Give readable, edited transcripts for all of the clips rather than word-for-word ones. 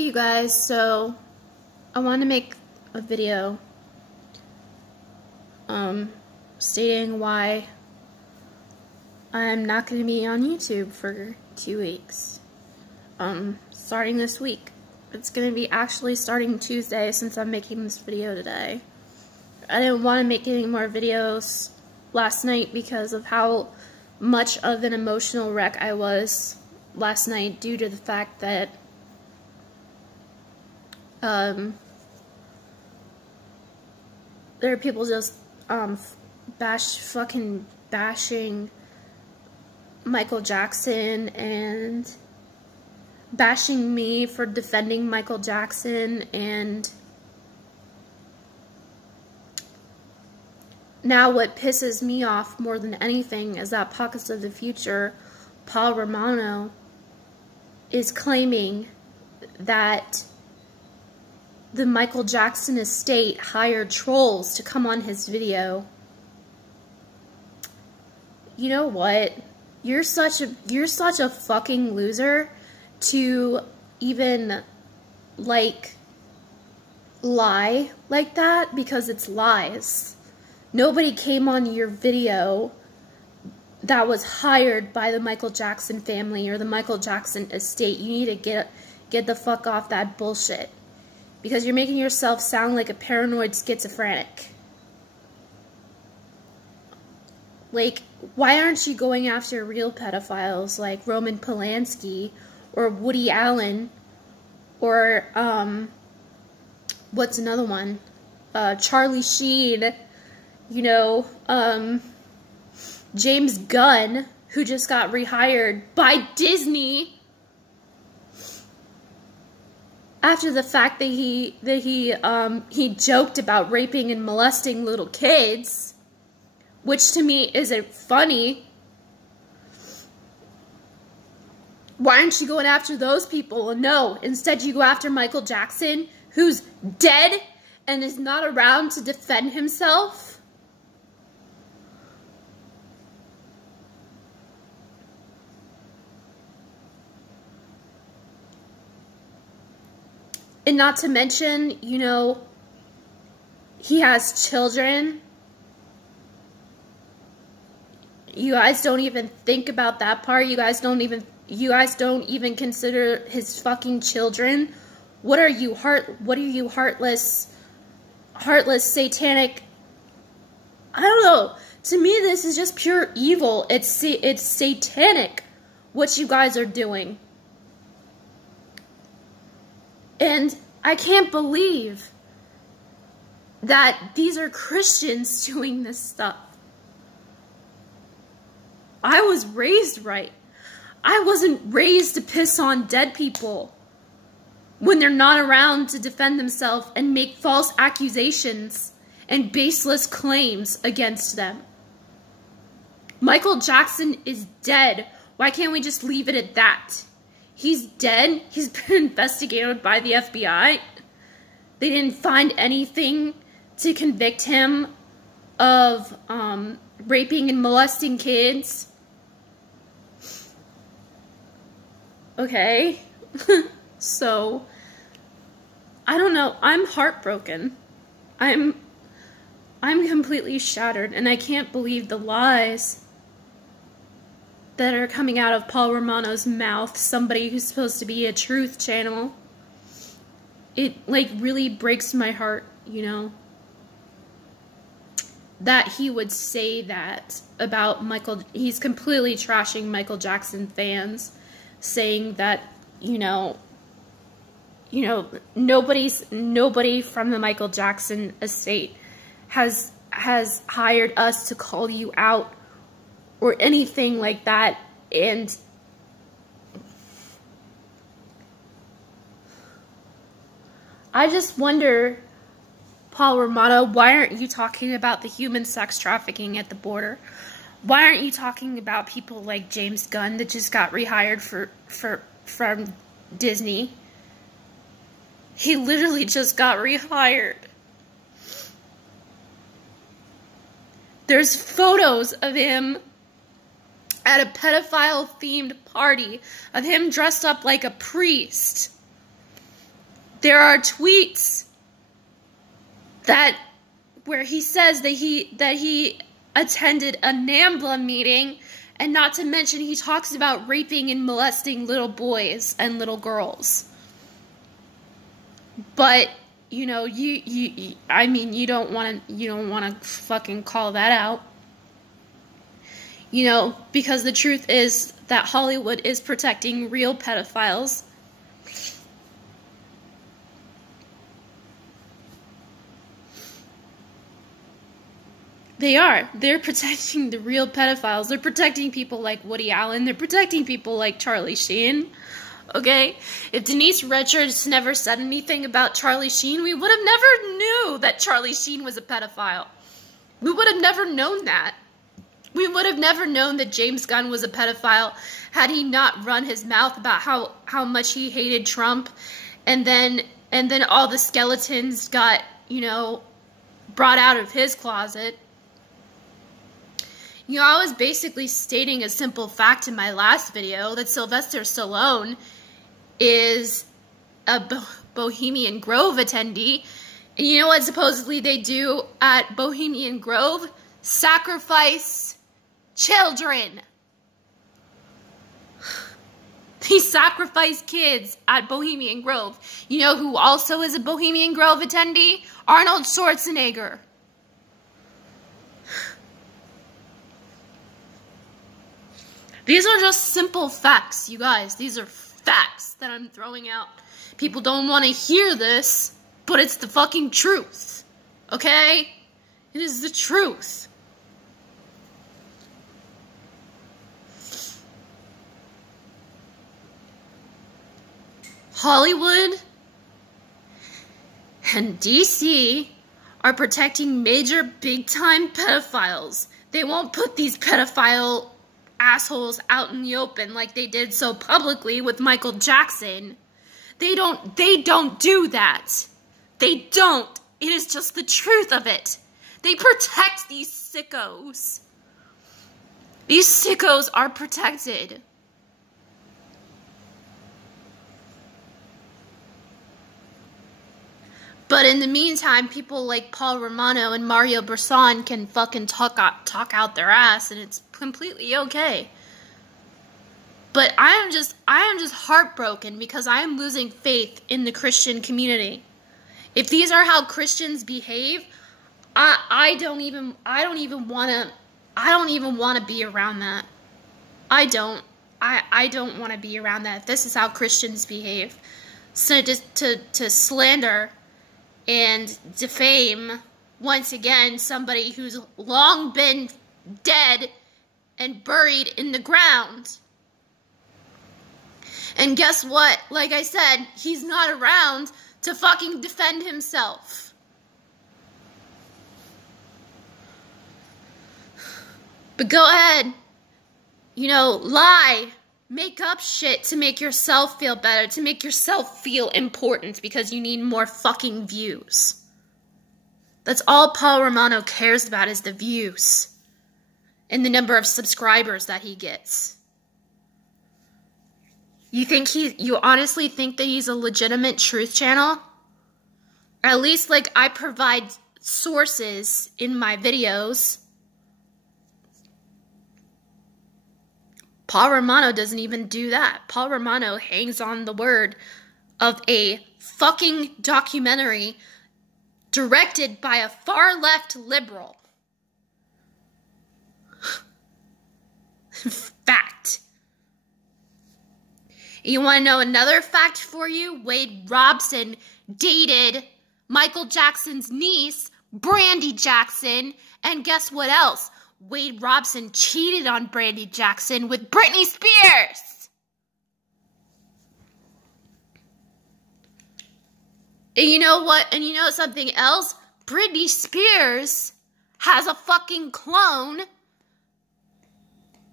Hey you guys, so I want to make a video stating why I'm not going to be on YouTube for 2 weeks. Starting this week. It's going to be actually starting Tuesday since I'm making this video today. I didn't want to make any more videos last night because of how much of an emotional wreck I was last night due to the fact that there are people just bashing Michael Jackson and bashing me for defending Michael Jackson, and now what pisses me off more than anything is that Pockets of the Future, Paul Romano, is claiming that the Michael Jackson estate hired trolls to come on his video. You know what? You're such a fucking loser to even like lie like that, because it's lies. Nobody came on your video that was hired by the Michael Jackson family or the Michael Jackson estate. You need to get the fuck off that bullshit, because you're making yourself sound like a paranoid schizophrenic. Like, why aren't you going after real pedophiles like Roman Polanski or Woody Allen or, what's another one? Charlie Sheen, you know, James Gunn, who just got rehired by Disney after the fact that he joked about raping and molesting little kids, which to me isn't funny. Why aren't you going after those people? No, instead you go after Michael Jackson, who's dead and is not around to defend himself. And not to mention, you know, he has children. You guys don't even think about that part. You guys don't even consider his fucking children. What are you heartless satanic? I don't know. To me, this is just pure evil. It's satanic what you guys are doing. And I can't believe that these are Christians doing this stuff. I was raised right. I wasn't raised to piss on dead people when they're not around to defend themselves and make false accusations and baseless claims against them. Michael Jackson is dead. Why can't we just leave it at that? He's dead. He's been investigated by the FBI. They didn't find anything to convict him of raping and molesting kids. Okay. So, I don't know. I'm heartbroken. I'm completely shattered, and I can't believe the lies that are coming out of Paul Romano's mouth, somebody who's supposed to be a truth channel. It, like, really breaks my heart, you know, that he would say that about Michael. He's completely trashing Michael Jackson fans, saying that, you know, nobody from the Michael Jackson estate has hired us to call you out or anything like that. And I just wonder, Paul Romano, why aren't you talking about the human sex trafficking at the border? Why aren't you talking about people like James Gunn that just got rehired from Disney? He literally just got rehired. There's photos of him at a pedophile-themed party, of him dressed up like a priest. There are tweets where he says that he attended a NAMBLA meeting, and not to mention he talks about raping and molesting little boys and little girls. But you know, I mean, you don't want to fucking call that out. You know, because the truth is that Hollywood is protecting real pedophiles. They are. They're protecting the real pedophiles. They're protecting people like Woody Allen. They're protecting people like Charlie Sheen. Okay? If Denise Richards never said anything about Charlie Sheen, we would have never knew that Charlie Sheen was a pedophile. We would have never known that. We would have never known that James Gunn was a pedophile had he not run his mouth about how much he hated Trump, and then all the skeletons got, you know, brought out of his closet. You know, I was basically stating a simple fact in my last video that Sylvester Stallone is a Bohemian Grove attendee. And you know what supposedly they do at Bohemian Grove? Sacrifice children. They sacrifice kids at Bohemian Grove. You know who also is a Bohemian Grove attendee? Arnold Schwarzenegger. These are just simple facts, you guys. These are facts that I'm throwing out. People don't want to hear this, but it's the fucking truth. Okay? It is the truth. Hollywood and DC are protecting major big-time pedophiles. They won't put these pedophile assholes out in the open like they did so publicly with Michael Jackson. They don't do that. They don't. It is just the truth of it. They protect these sickos. These sickos are protected. But in the meantime, people like Paul Romano and Mario Brisson can fucking talk out their ass, and it's completely okay. But I am just heartbroken because I am losing faith in the Christian community. If these are how Christians behave, I don't even want to be around that. I don't want to be around that. If this is how Christians behave, so to slander and defame, once again, somebody who's long been dead and buried in the ground. And guess what? Like I said, he's not around to fucking defend himself. But go ahead. You know, lie. Make up shit to make yourself feel better, to make yourself feel important because you need more fucking views. That's all Paul Romano cares about, is the views and the number of subscribers that he gets. You honestly think that he's a legitimate truth channel? Or at least, like, I provide sources in my videos. Paul Romano doesn't even do that. Paul Romano hangs on the word of a fucking documentary directed by a far-left liberal. Fact. You want to know another fact for you? Wade Robson dated Michael Jackson's niece, Brandy Jackson, and guess what else? Wade Robson cheated on Brandy Jackson with Britney Spears. And you know what? And you know something else? Britney Spears has a fucking clone.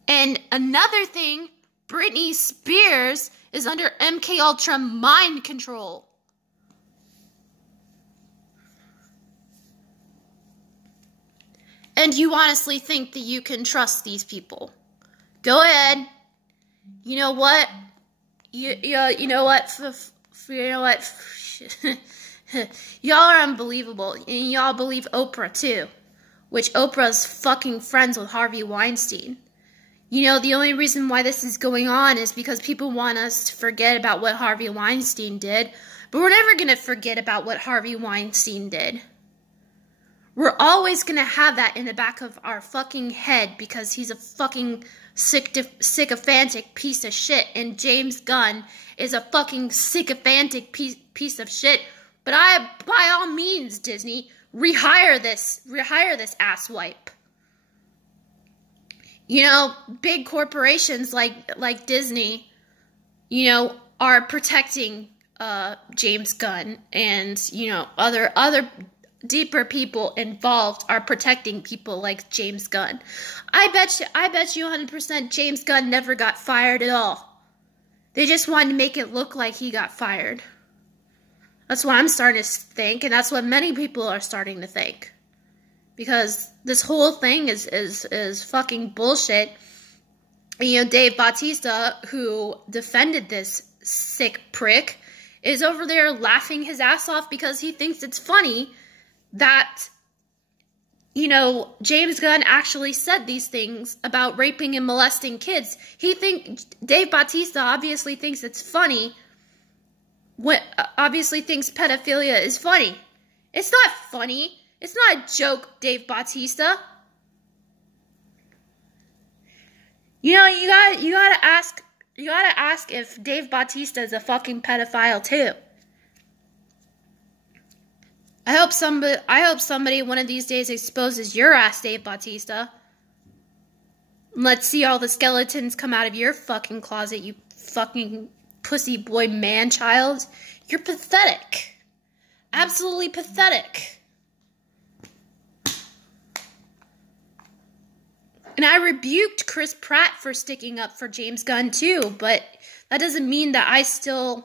And another thing, Britney Spears is under MK Ultra mind control. And you honestly think that you can trust these people? Go ahead. You know what? You know what? You know what? Y'all are unbelievable. And y'all believe Oprah, too. Which Oprah's fucking friends with Harvey Weinstein. You know, the only reason why this is going on is because people want us to forget about what Harvey Weinstein did. But we're never going to forget about what Harvey Weinstein did. We're always going to have that in the back of our fucking head because he's a fucking sycophantic piece of shit. And James Gunn is a fucking sycophantic piece of shit. But by all means, Disney, rehire this asswipe. You know, big corporations like Disney, you know, are protecting James Gunn, and you know, other deeper people involved are protecting people like James Gunn. I bet you 100% James Gunn never got fired at all. They just wanted to make it look like he got fired. That's what I'm starting to think, and that's what many people are starting to think. Because this whole thing is fucking bullshit. You know, Dave Bautista, who defended this sick prick, is over there laughing his ass off because he thinks it's funny that, you know, James Gunn actually said these things about raping and molesting kids. Dave Bautista obviously thinks it's funny. Obviously thinks pedophilia is funny. It's not funny. It's not a joke, Dave Bautista. You know, you gotta ask if Dave Bautista is a fucking pedophile too. I hope somebody one of these days exposes your ass, Dave Bautista. Let's see all the skeletons come out of your fucking closet, you fucking pussy boy man child. You're pathetic. Absolutely pathetic. And I rebuked Chris Pratt for sticking up for James Gunn too, but that doesn't mean that I still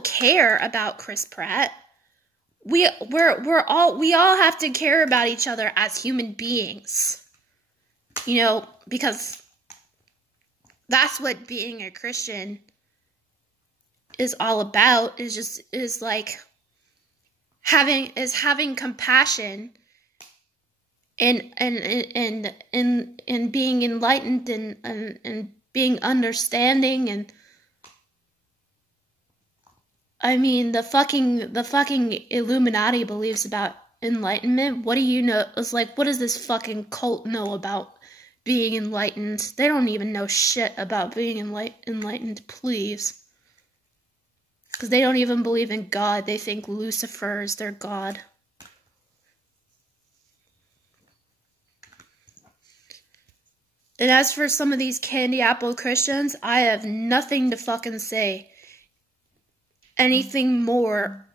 care about Chris Pratt. We all have to care about each other as human beings. You know, because that's what being a Christian is all about, is like having compassion and being enlightened and being understanding. And I mean, the fucking Illuminati believes about enlightenment. What do you know? It's like, what does this fucking cult know about being enlightened? They don't even know shit about being enlightened, please. Because they don't even believe in God. They think Lucifer is their God. And as for some of these candy apple Christians, I have nothing to fucking say anything more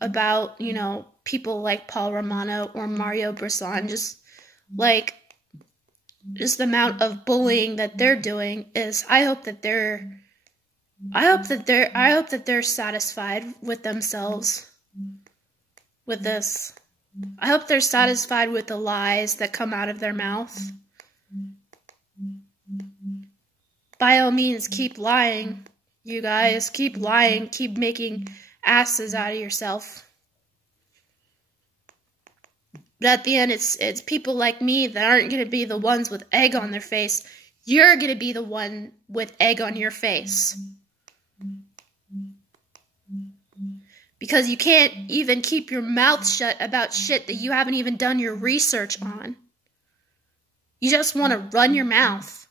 about, you know, people like Paul Romano or Mario Brisson. Just the amount of bullying that they're doing is, I hope that they're satisfied with themselves with this. I hope they're satisfied with the lies that come out of their mouth. By all means, keep lying, you guys. Keep lying. Keep making asses out of yourself. But at the end, it's people like me that aren't going to be the ones with egg on their face. You're going to be the one with egg on your face. Because you can't even keep your mouth shut about shit that you haven't even done your research on. You just want to run your mouth.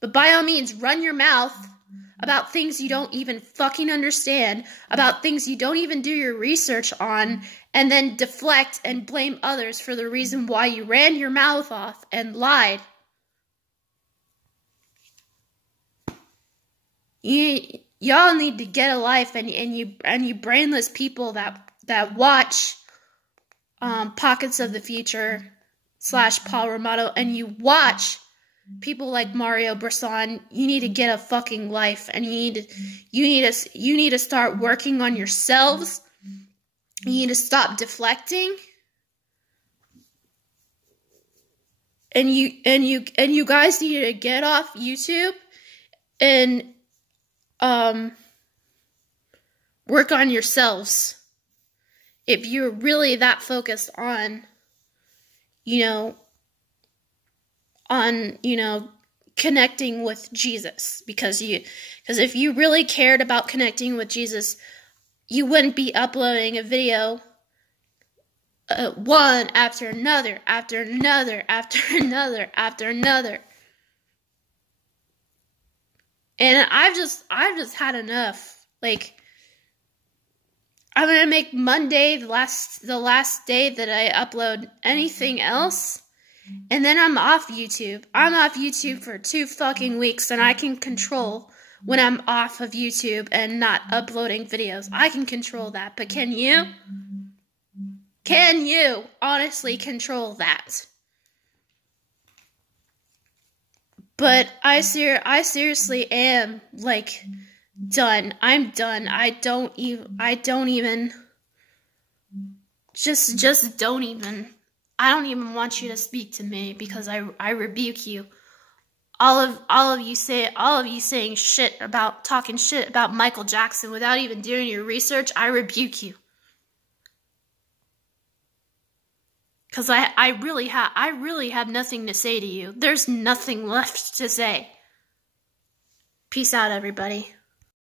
But by all means, run your mouth about things you don't even fucking understand, about things you don't even do your research on, and then deflect and blame others for the reason why you ran your mouth off and lied. Y'all need to get a life, and you brainless people that watch Pockets of the Future / Paul Romano, and you watch people like Mario Brisson. You need to get a fucking life, and you need to start working on yourselves. You need to stop deflecting, and you guys need to get off YouTube and work on yourselves. If you're really that focused on, connecting with Jesus, because if you really cared about connecting with Jesus, you wouldn't be uploading a video one after another, after another, after another, after another. And I've just had enough. Like, I'm gonna make Monday the last day that I upload anything else, and then I'm off YouTube. I'm off YouTube for 2 fucking weeks, and I can control when I'm off of YouTube and not uploading videos. I can control that, but can you? Can you honestly control that? But I seriously am, like, done. I'm done. Just don't even. I don't even want you to speak to me, because I rebuke you. All of you saying talking shit about Michael Jackson without even doing your research, I rebuke you. Because I really have nothing to say to you. There's nothing left to say. Peace out, everybody.